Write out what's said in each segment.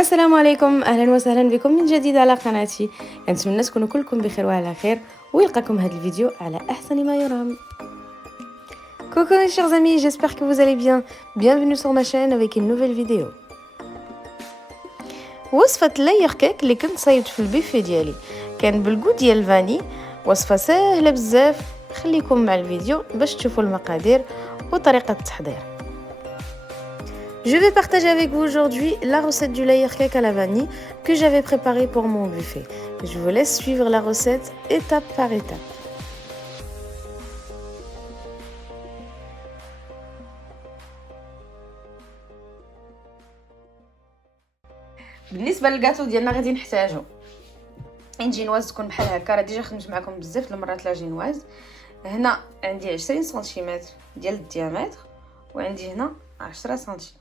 السلام عليكم، اهلا وسهلا بكم من جديد على قناتي. كنتمنى تكونوا كلكم بخير وعلى خير ويلقاكم هذا الفيديو على احسن ما يرام. Coucou mes chers amis, j'espère que vous allez bien. Bienvenue sur ma chaîne avec une nouvelle vidéo. وصفة لاير كيك اللي كنت صايبت في البيفي ديالي كان بالغو ديال الفاني. وصفة سهلة بزاف، خليكم مع الفيديو باش تشوفوا المقادير وطريقة التحضير. Je vais partager avec vous aujourd'hui la recette du layer cake à la vanille que j'avais préparée pour mon buffet. Je vous laisse suivre la recette étape par étape. بالنسبه للكاطو ديالنا غادي نحتاجو انجينواز تكون بحال هكا. راه ديجا خدمت معكم بزاف المرات لا جينواز. هنا عندي 20 سنتيمتر ديال الديامتر وعندي هنا 10 سنتيم.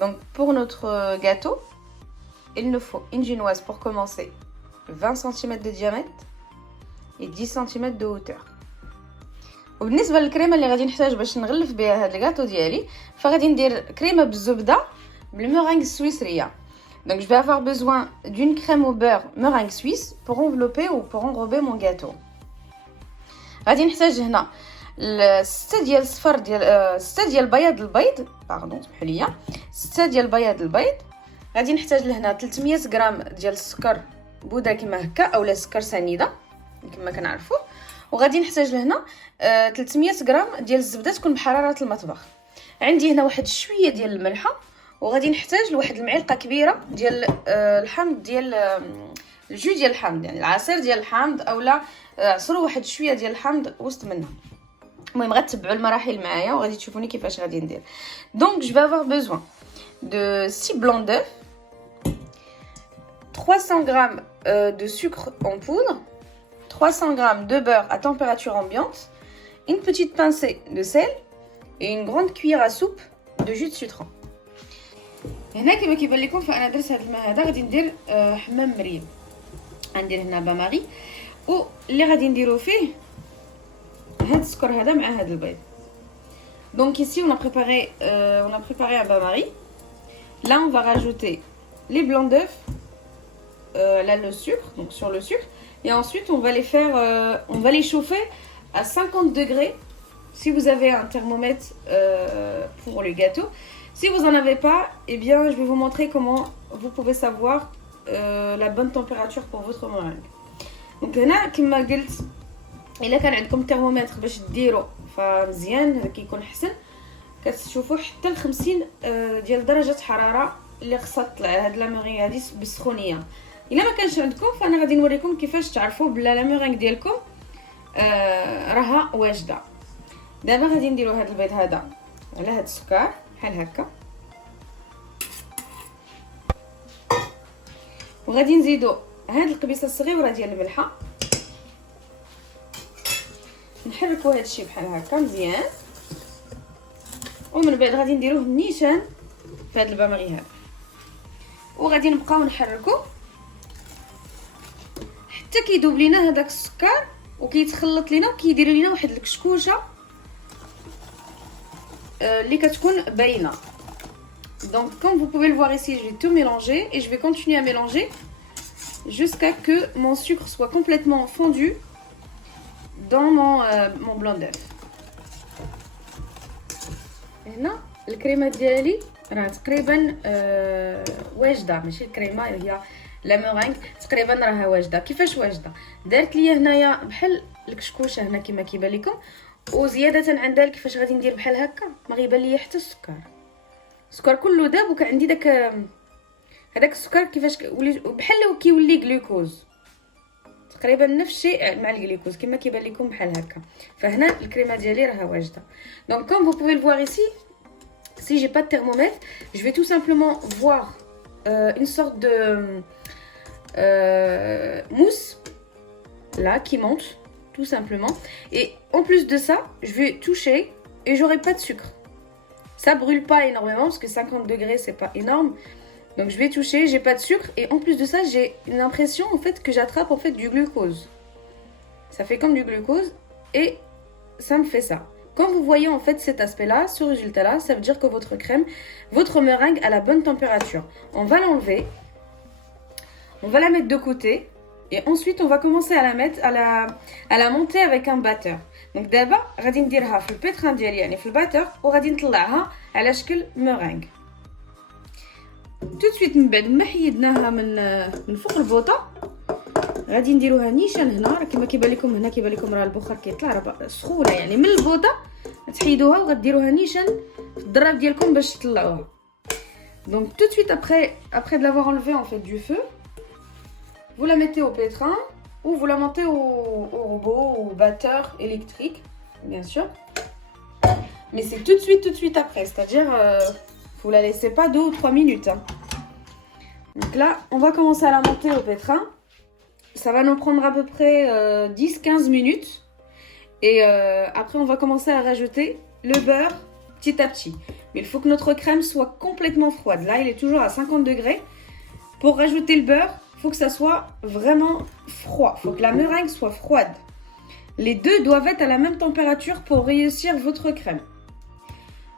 Donc pour notre gâteau, il nous faut une génoise pour commencer 20 cm de diamètre et 10 cm de hauteur. وبالنسبه للكريمه اللي غادي نحتاج باش نغلف بها هذا الكاطو ديالي فغادي ندير كريمه بالزبده بالمورينغ السويسريه. Donc je vais avoir besoin d'une crème au beurre meringue suisse pour envelopper ou pour enrober mon gâteau. غادي نحتاج هنا 6 ديال الصفر ديال 6 ديال بياض البيض، باردون سمحوا لي، 6 ديال بياض البيض. غادي نحتاج لهنا 300 غرام ديال السكر بودره كما هكا اولا سكر سنيده كما كنعرفوا. وغادي نحتاج لهنا 300 غرام ديال الزبده تكون بحراره المطبخ. عندي هنا واحد شويه ديال الملحه، وغادي نحتاج لواحد المعلقه كبيره ديال الحامض ديال الجو ديال الحامض، يعني العصير ديال الحامض اولا عصروا واحد شويه ديال الحامض وسط منها. المهم غتبعوا المراحل معايا وغادي تشوفوني كيفاش غادي ندير. دونك جو vais avoir besoin de 6 blancs d'œufs, 300 g de sucre en poudre, 300 g de beurre à température ambiante, une petite pincée de sel et une grande cuillère à soupe de jus de citron. هنا كما كيبان لكم فانا درت هذا الماء هذا غادي ندير حمام مريم. غندير هنا باماري واللي غادي نديرو فيه هاد السكر هذا مع هاد البيض. Donc ici on a préparé un bain-marie. Là on va rajouter les blancs d'œufs, là le sucre, donc sur le sucre, et ensuite on va les chauffer à 50 degrés. Si vous avez un thermomètre pour le gâteau, si vous en avez pas, eh bien je vais vous montrer comment vous pouvez savoir la bonne température pour votre meringue. Donc هنا كما قلت الا كان عندكم ترمومتر باش ديروا فمزيان كيكون احسن. كتشوفوا حتى ل 50 ديال درجه حراره اللي خصها تطلع هاد لا مورينغ هادي بالسخونيه. الا ما كانش عندكم فانا غادي نوريكم كيفاش تعرفوا بلا لا مورينغ ديالكم راها واجده. دابا غادي نديروا هاد البيض هذا على هاد السكر بحال هكا، وغادي نزيدوا هاد القبيصه الصغيره ديال الملحه، نحركوا هاد الشيء بحال هكا مزيان، ومن بعد غادي نديروه نيشان في هاد البامغي هذا، وغادي نبقاو نحركوا حتى كيذوب لينا هذاك السكر وكيتخلط لينا وكيدير لينا واحد الكشكوشه اللي كتكون باينه. Donc comme vous pouvez le voir ici, je vais tout mélanger et je vais continuer à mélanger jusqu'à que mon sucre soit complètement fondu dans mon blanc d'œuf. هنا الكريمه ديالي راه تقريبا واجده، ماشي الكريمه هي لا مورينغ، تقريبا راها واجده. كيفاش واجده؟ دارت ليا هنايا بحال الكشكوشه هنا كما كيبان لكم، وزياده عن ذلك كيفاش غادي ندير بحال هكا ما غيبان ليا حتى السكر كله داب، وكان عندي هذاك السكر كيفاش بحال لو كيولي غلوكوز، تقريبا نفس الشيء مع الجلوكوز كما كيبان لكم بحال هكا. فهنا الكريمه ديالي راها واجده. Donc comme vous pouvez le voir ici, si j'ai pas de thermomètre, je vais tout simplement voir une sorte de mousse là qui monte tout simplement, et en plus de ça je vais toucher et j'aurai pas de sucre. Ça brûle pas énormément parce que 50 degrés c'est pas énorme. Donc je vais toucher, j'ai pas de sucre, et en plus de ça j'ai l'impression en fait que j'attrape en fait du glucose. Ça fait comme du glucose et ça me fait ça. quand vous voyez en fait cet aspect-là, ce résultat-là, ça veut dire que votre crème, votre meringue a la bonne température. On va l'enlever, on va la mettre de côté et ensuite on va commencer à la mettre, à la monter avec un batteur. Donc d'abord, غادي نديرها في البيتران ديالي يعني في الباتور وغادي نطلعها على شكل مeringue. tout de suite من بعد ما حيدناها من فوق البوطه غادي نديروها نيشان هنا. راه كما كيبان لكم هنا، كيبان لكم راه البخار كيطلع، راه سخونه يعني من البوطه تحيدوها وغديروها نيشان في الدراب ديالكم باش تطلعوها. Donc tout de suite après de l'avoir enlevé en fait du feu, vous la mettez au pétrin ou vous la montez au robot ou au batteur électrique bien sûr. Mais c'est tout de suite après, c'est-à-dire vous la laissez pas 2 ou 3 minutes hein. Donc là, on va commencer à la monter au pétrin. Ça va nous prendre à peu près 10-15 minutes. Et après, on va commencer à rajouter le beurre petit à petit. Mais il faut que notre crème soit complètement froide. Là, il est toujours à 50 degrés. Pour rajouter le beurre, il faut que ça soit vraiment froid. Il faut que la meringue soit froide. Les deux doivent être à la même température pour réussir votre crème.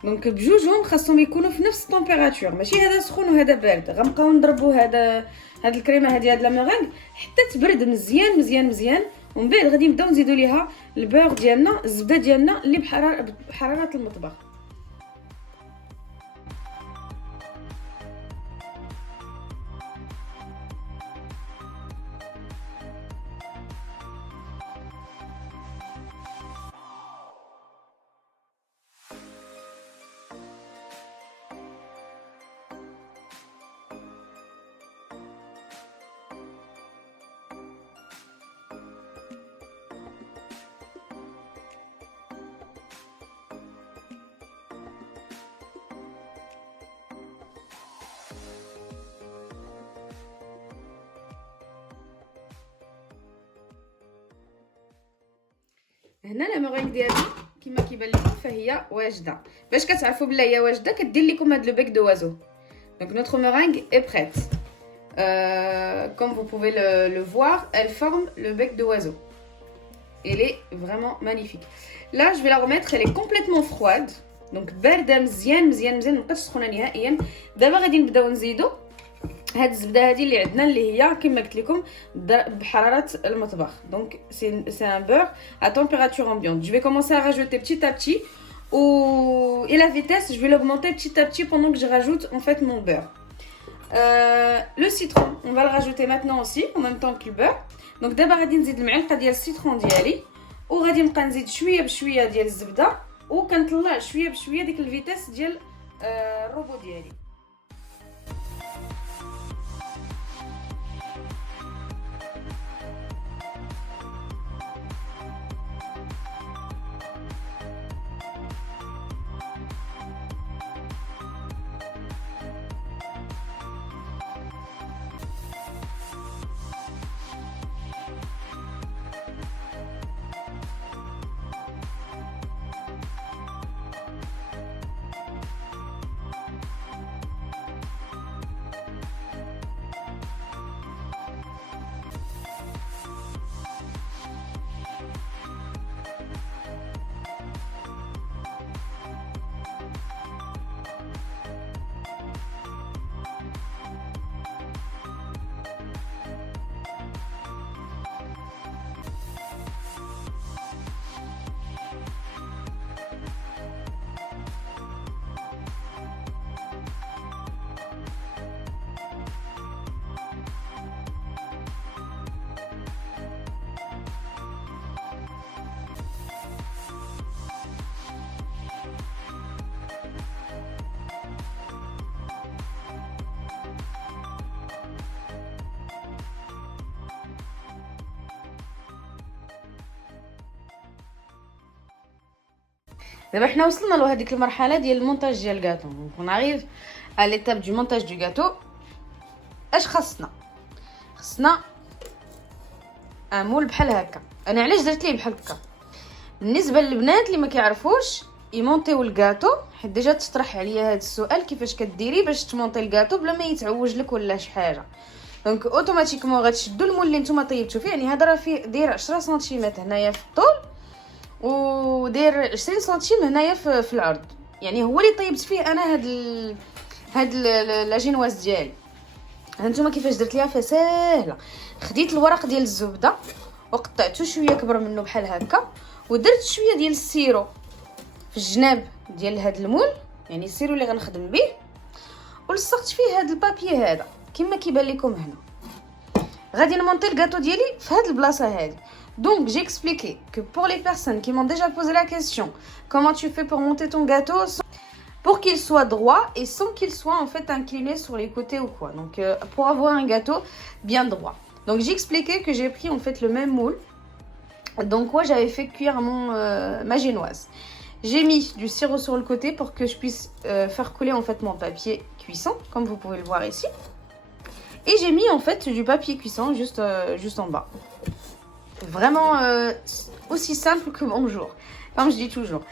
دونك بجوجهم خاصهم يكونوا في نفس التمبيراتور، ماشي هذا سخون وهذا بارد. غنبقاو نضربوا هاد الكريمه هذه، هاد لا ميرينغ حتى تبرد مزيان مزيان مزيان، ومن بعد غادي نبداو نزيدوا ليها البور ديالنا، الزبده ديالنا اللي بحراره المطبخ. هنا لا ميرينغ ديالنا كما كيبان لكم فهي واجده. باش كتعرفوا بلا هي واجده كدير لكم هاد لو بيك دو وازو. Donc notre meringue est prête. Comme vous pouvez le voir, elle forme le bec de oiseau. Elle est vraiment magnifique. Là, je vais la remettre, elle est complètement froide. Donc بارده مزيان مزيان مزيان، مابقاتش سخونه نهائيا. دابا غادي نبداو نزيدو هاد الزبده هذه اللي عندنا، اللي هي كما قلت لكم بحراره المطبخ. Donc c'est un beurre à température ambiante. Je vais commencer à rajouter petit à petit et la vitesse, je vais l'augmenter petit à petit pendant que je rajoute en fait mon beurre. Le citron, on va le rajouter maintenant aussi en même temps que le beurre. Donc d'abord غادي نزيد المعلقه ديال السيترون ديالي، وغادي نبقى نزيد شويه بشويه ديال الزبده، وكنطلع شويه بشويه ديك الفيتاس ديال الروبو ديالي. دابا حنا وصلنا لهاديك المرحله ديال المونتاج ديال الكاطو. on arrive à l'étape du montage du gâteau. اش خاصنا ان مول بحال هكا. انا علاش درت ليه بحال هكا؟ بالنسبه للبنات اللي ما كيعرفوش يمونطيو الكاطو، حيت ديجا تطرح عليا هذا السؤال كيفاش كديري باش تمونطي الكاطو بلا ما يتعوج لك ولا شي حاجه. دونك اوتوماتيكمون غتشدوا المول اللي نتوما طيبتو فيه، يعني هذا راه فيه داير 10 سنتيمتر هنايا في الطول وداير 20 سنتيم هنايا في العرض. يعني هو اللي طيبت فيه انا هاد لاجينواز ديالي. هانتوما كيفاش درت ليها فساهله. خديت الورق ديال الزبده وقطعته شويه كبر منه بحال هكا، ودرت شويه ديال السيرو في الجناب ديال هاد المول، يعني السيرو اللي غنخدم به، ولصقت فيه هاد البابي هذا كما كيبان لكم هنا. غادي نمونطي الكاطو ديالي في هاد البلاصه هادي. Donc j'ai expliqué que pour les personnes qui m'ont déjà posé la question comment tu fais pour monter ton gâteau pour qu'il soit droit et sans qu'il soit en fait incliné sur les côtés ou quoi. Donc pour avoir un gâteau bien droit. Donc j'ai expliqué que j'ai pris en fait le même moule. Donc moi j'avais fait cuire ma génoise. J'ai mis du sirop sur le côté pour que je puisse faire couler en fait mon papier cuisson, comme vous pouvez le voir ici. Et j'ai mis en fait du papier cuisson juste en bas. Vraiment aussi simple que bonjour, comme je dis toujours.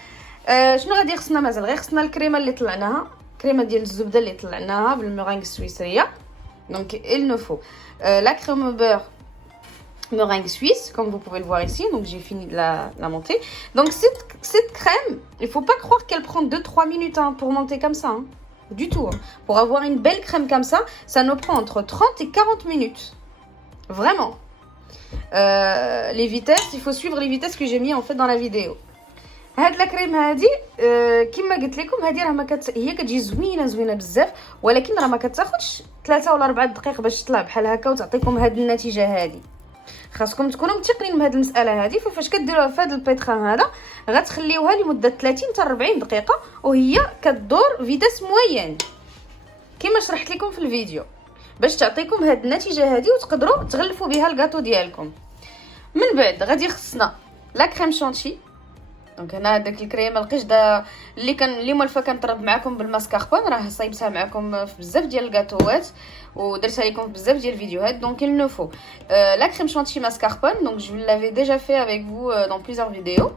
شنو غادي خصنا مازال؟ غير خصنا الكريمه اللي طلعناها، كريمه ديال الزبده اللي طلعناها بالمورينغ السويسريه. Donc il nous faut la crème au beurre meringue suisse, comme vous pouvez le voir ici. Donc j'ai fini de la monter. Donc cette crème, il faut pas croire qu'elle prend 2-3 minutes pour monter comme ça, hein. Du tout, hein. Pour avoir une belle crème comme ça nous prend entre 30 et 40 minutes. Vraiment. Les vitesses, il faut suivre les vitesses que j'ai mis en fait dans la vidéo. هاد لا كريم هادي كما قلت لكم هادي راه هي كتجي زوينه بزاف، ولكن راه ما كتاخذش 3 ولا 4 دقائق باش تطلع بحال هكا وتعطيكم هاد النتيجه هادي. خاصكم تكونوا متيقنين بهاد المساله هادي. فاش كديروها في هاد البيتران هذا غتخليوها لمده 30 حتى 40 دقيقه وهي كدور فيتاس موين كما شرحت لكم في الفيديو، باش تعطيكم هاد النتيجه هادي وتقدروا تغلفوا بها الكاطو ديالكم. من بعد غادي خصنا لا كريم شانتي. دونك هنا داك الكريمه القشده اللي مولفه كنطرب معكم بالماسكاربون، راه صايبتها معكم في بزاف ديال الكاطوات ودرتها لكم في بزاف ديال الفيديوهات. دونك il nous faut la crème chantilly mascarpone. Donc je l'avais déjà fait avec vous dans plusieurs vidéos.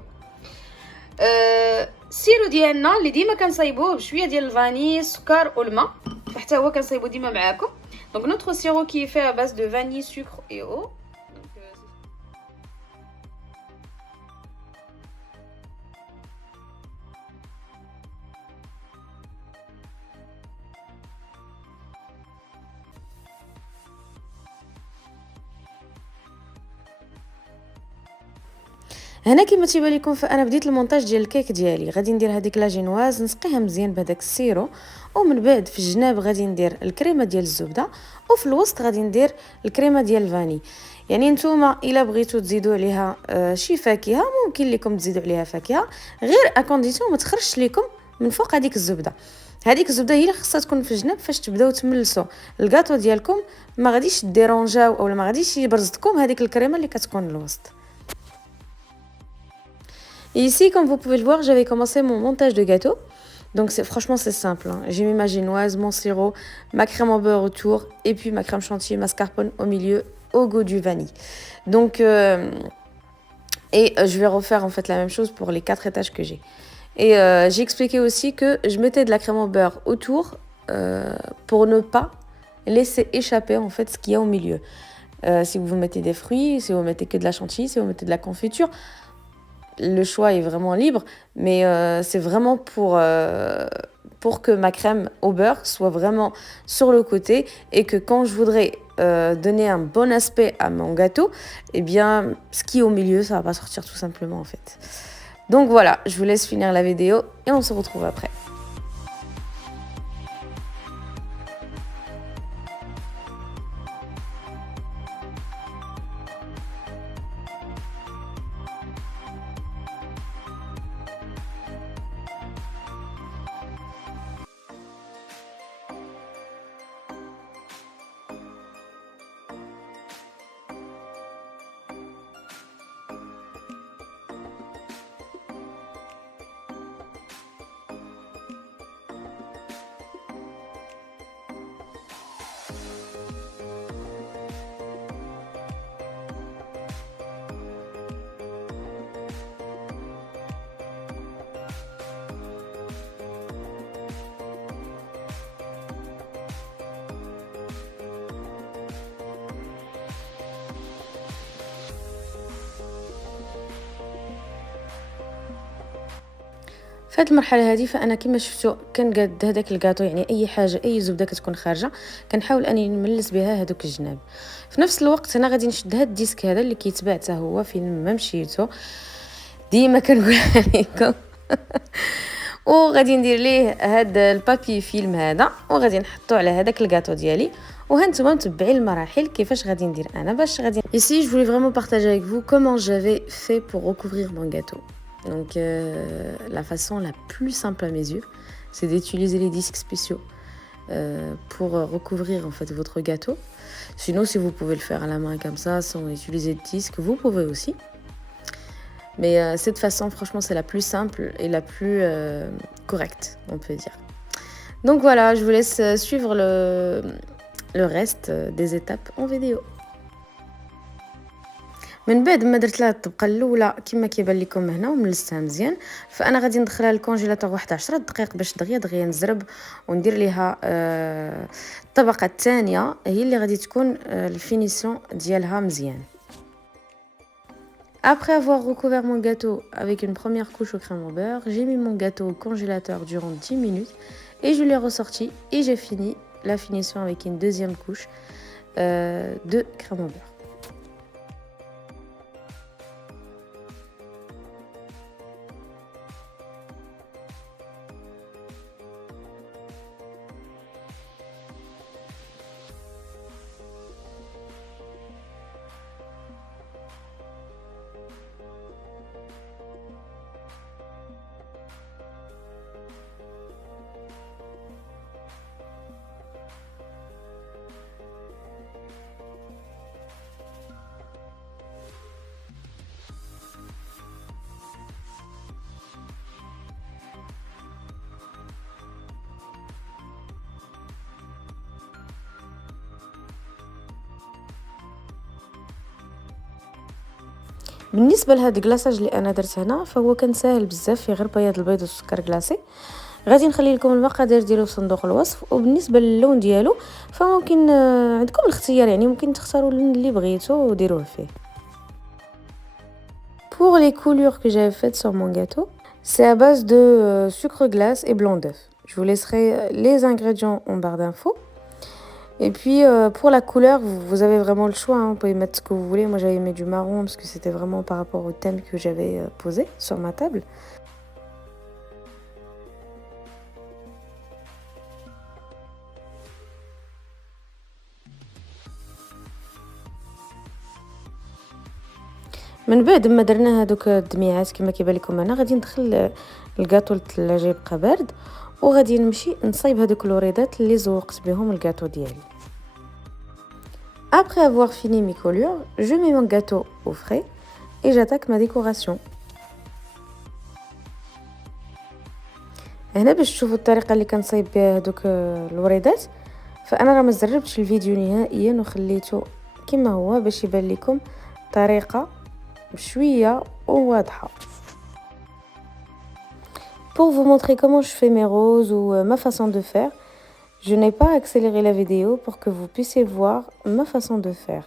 السيرو ديالنا اللي ديما كنصايبوه بشويه ديال الفاني السكر والماء، حتى هو كنصايبو ديما معاكم. دونك notre sirop qui est fait à base de vanille, sucre et eau. هنا كما تيبان لكم فانا بديت المونتاج ديال الكيك ديالي. غادي ندير هذيك لاجينواز نسقيها مزيان بهذاك السيرو، ومن بعد في الجناب غادي ندير الكريمه ديال الزبده، وفي الوسط غادي ندير الكريمه ديال الفاني. يعني نتوما الا بغيتو تزيدوا عليها شي فاكهه ممكن لكم تزيدوا عليها فاكهه، غير اكونديسيون ما تخرجش لكم من فوق هذيك الزبده. هذيك الزبده هي اللي خاصها تكون في الجناب فاش تبداو تملسوا الكاطو ديالكم، ما غاديش ديرونجاو اولا ما غاديش يبرزكم هذيك الكريمه اللي كتكون الوسط. Et ici, comme vous pouvez le voir, j'avais commencé mon montage de gâteau. Donc franchement c'est simple, hein. J'ai mis ma génoise, mon sirop, ma crème en beurre autour et puis ma crème chantilly mascarpone au milieu au goût du vanille. Donc je vais refaire en fait la même chose pour les 4 étages que j'ai. Et j'ai expliqué aussi que je mettais de la crème au beurre autour pour ne pas laisser échapper en fait ce qu'il y a au milieu. Si vous mettez des fruits, si vous mettez que de la chantilly, si vous mettez de la confiture, le choix est vraiment libre, mais c'est vraiment pour que ma crème au beurre soit vraiment sur le côté et que quand je voudrais donner un bon aspect à mon gâteau, eh bien ce qui est au milieu ça va pas sortir tout simplement en fait. Donc voilà, je vous laisse finir la vidéo et on se retrouve après. في هذه المرحله هذه فانا كما شفتوا كنقاد هذاك الكاطو، يعني اي حاجه اي زبده كتكون خارجه كنحاول اني نملس بها هذوك الجناب. في نفس الوقت انا غادي نشد هذا الديسك هذا اللي كيتباع حتى هو فين ما مشيتو، ديما كنقولها لكم وغادي ندير ليه هذا البابي فيلم هذا وغادي نحطو على هذاك الكاطو ديالي. وهانتوما متبعين المراحل كيفاش غادي ندير انا باش غادي ici je voulais vraiment partager avec vous comment j'avais fait pour recouvrir mon gâteau. Donc la façon la plus simple à mes yeux, c'est d'utiliser les disques spéciaux pour recouvrir en fait votre gâteau. Sinon si vous pouvez le faire à la main comme ça sans utiliser de disque, vous pouvez aussi. Mais cette façon franchement c'est la plus simple et la plus correcte, on peut dire. Donc voilà, je vous laisse suivre le reste des étapes en vidéo. من بعد ما درت لها الطبقه الاولى كما كيبان لكم هنا وملستها مزيان، فانا غادي ندخلها للكونجيلاتور واحد 10 دقائق باش دغيا نزرب وندير ليها الطبقه الثانيه هي اللي غادي تكون الفينيسيون ديالها مزيان. Après avoir recouvert mon gâteau avec une première couche au crème au beurre, j'ai mis mon gâteau au congélateur durant 10 minutes et je l'ai ressorti et j'ai fini la finition avec une deuxième couche de crème au beurre. بالنسبه لهاد الكلاصاج اللي انا درت هنا فهو كان ساهل بزاف، فيه غير بياض البيض والسكر كلاصي. غادي نخلي لكم المقادير ديالو في صندوق الوصف. وبالنسبه للون ديالو فممكن عندكم الاختيار، يعني ممكن تختاروا اللون اللي بغيتو وديروه فيه. Pour les coulures que j'avais faites sur mon gâteau, c'est à base de sucre glace et blanc d'œuf. Je vous laisserai les ingrédients en barre d'infos. Et puis pour la couleur, vous avez vraiment le choix, hein. Vous pouvez mettre ce que vous voulez. Moi j'avais mis du marron parce que c'était vraiment par rapport au thème que j'avais posé sur ma table. من بعد ما درنا هذوك الدميعات كما كيبان لكم هنا غادي ندخل الكاطو للثلاجه يبقى بارد وغادي نمشي نصايب هذوك الوريدات اللي زوقت بهم الكاطو ديالي. Après avoir fini mes collures, je mets mon gâteau au frais et j'attaque ma décoration. هنا باش تشوفوا الطريقه اللي كنصايب بها هذوك الوريدات، فانا راه ما زربتش الفيديو نهائيا وخليته كما هو باش يبان لكم طريقه بشويه وواضحه. Pour vous montrer comment je fais mes roses ou ma façon de faire, je n'ai pas accéléré la vidéo pour que vous puissiez voir ma façon de faire.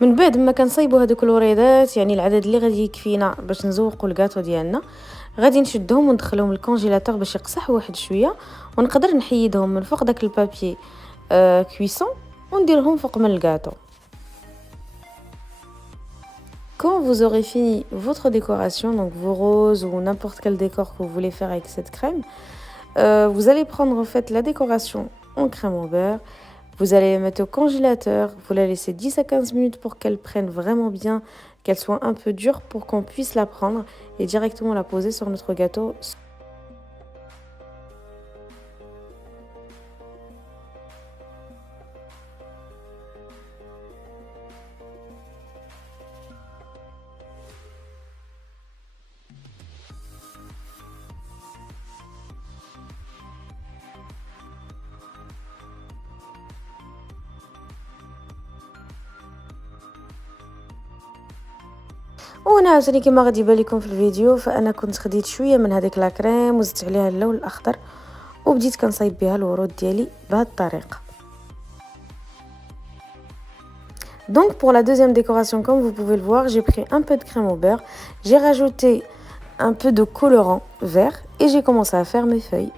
من بعد ما كنصايبوا هذوك الوريدات، يعني العدد اللي غادي يكفينا باش نزوقوا الكاطو ديالنا، غادي نشدهم وندخلهم للكونجيلاتور باش يقصحوا واحد شويه، ونقدر نحيدهم من فوق داك البابي كويسون ونديرهم فوق من الكاطو. Quand vous aurez fini votre décoration, donc vos roses ou n'importe quel décor que vous voulez faire avec cette crème, vous allez prendre en fait la décoration en crème au beurre. Vous allez la mettre au congélateur. Vous la laissez 10 à 15 minutes pour qu'elle prenne vraiment bien, qu'elle soit un peu dure pour qu'on puisse la prendre et directement la poser sur notre gâteau. وانا عاوتاني كما غادي يبان لكم في الفيديو، فانا كنت خديت شويه من هذيك لا كريم وزدت عليها اللون الاخضر وبديت كنصايب بها الورود ديالي بهذه الطريقه. Donc pour la deuxième décoration, comme vous pouvez le voir, j'ai pris un peu de crème au beurre, j'ai rajouté un peu de colorant vert et j'ai commencé à faire mes feuilles.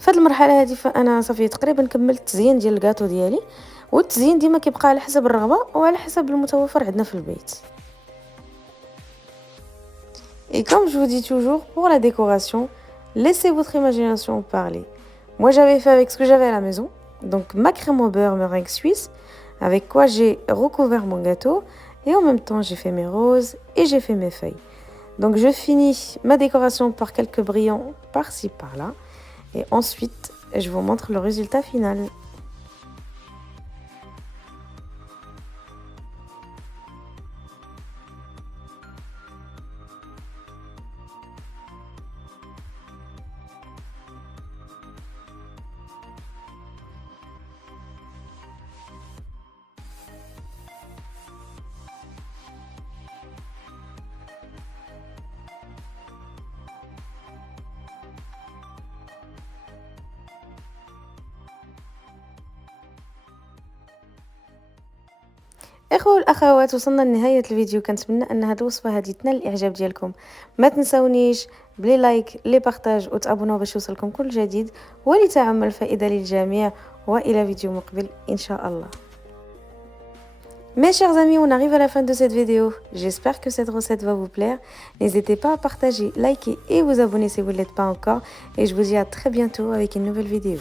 في هذه المرحله هذه فانا صافي تقريبا كملت التزيين ديال الكاطو ديالي، والتزيين ديما كيبقى على حسب الرغبه وعلى حسب المتوفر عندنا في البيت. Et comme je vous dis toujours, pour la décoration, laissez votre imagination parler. Moi j'avais fait avec ce que j'avais à la maison, donc ma crème au beurre meringue suisse, avec quoi j'ai recouvert mon gâteau, et en même temps j'ai fait mes roses et j'ai fait mes feuilles. Donc je finis ma décoration par quelques brillants par-ci par-là. Et ensuite, je vous montre le résultat final. اخوة والاخوات، وصلنا لنهايه الفيديو. كنتمنى ان هذه الوصفه هذه تنال الاعجاب ديالكم. ما تنسونيش بلي لايك لي بارطاج وتابوناو باش يوصلكم كل جديد ولتعم الفائده للجميع. والى فيديو مقبل ان شاء الله. Mes chers amis, on arrive à la fin de cette vidéo. J'espère que cette recette va vous plaire. N'hésitez pas à partager, liker et vous abonner si vous ne l'êtes pas encore. Et je vous dis à très bientôt avec une nouvelle vidéo.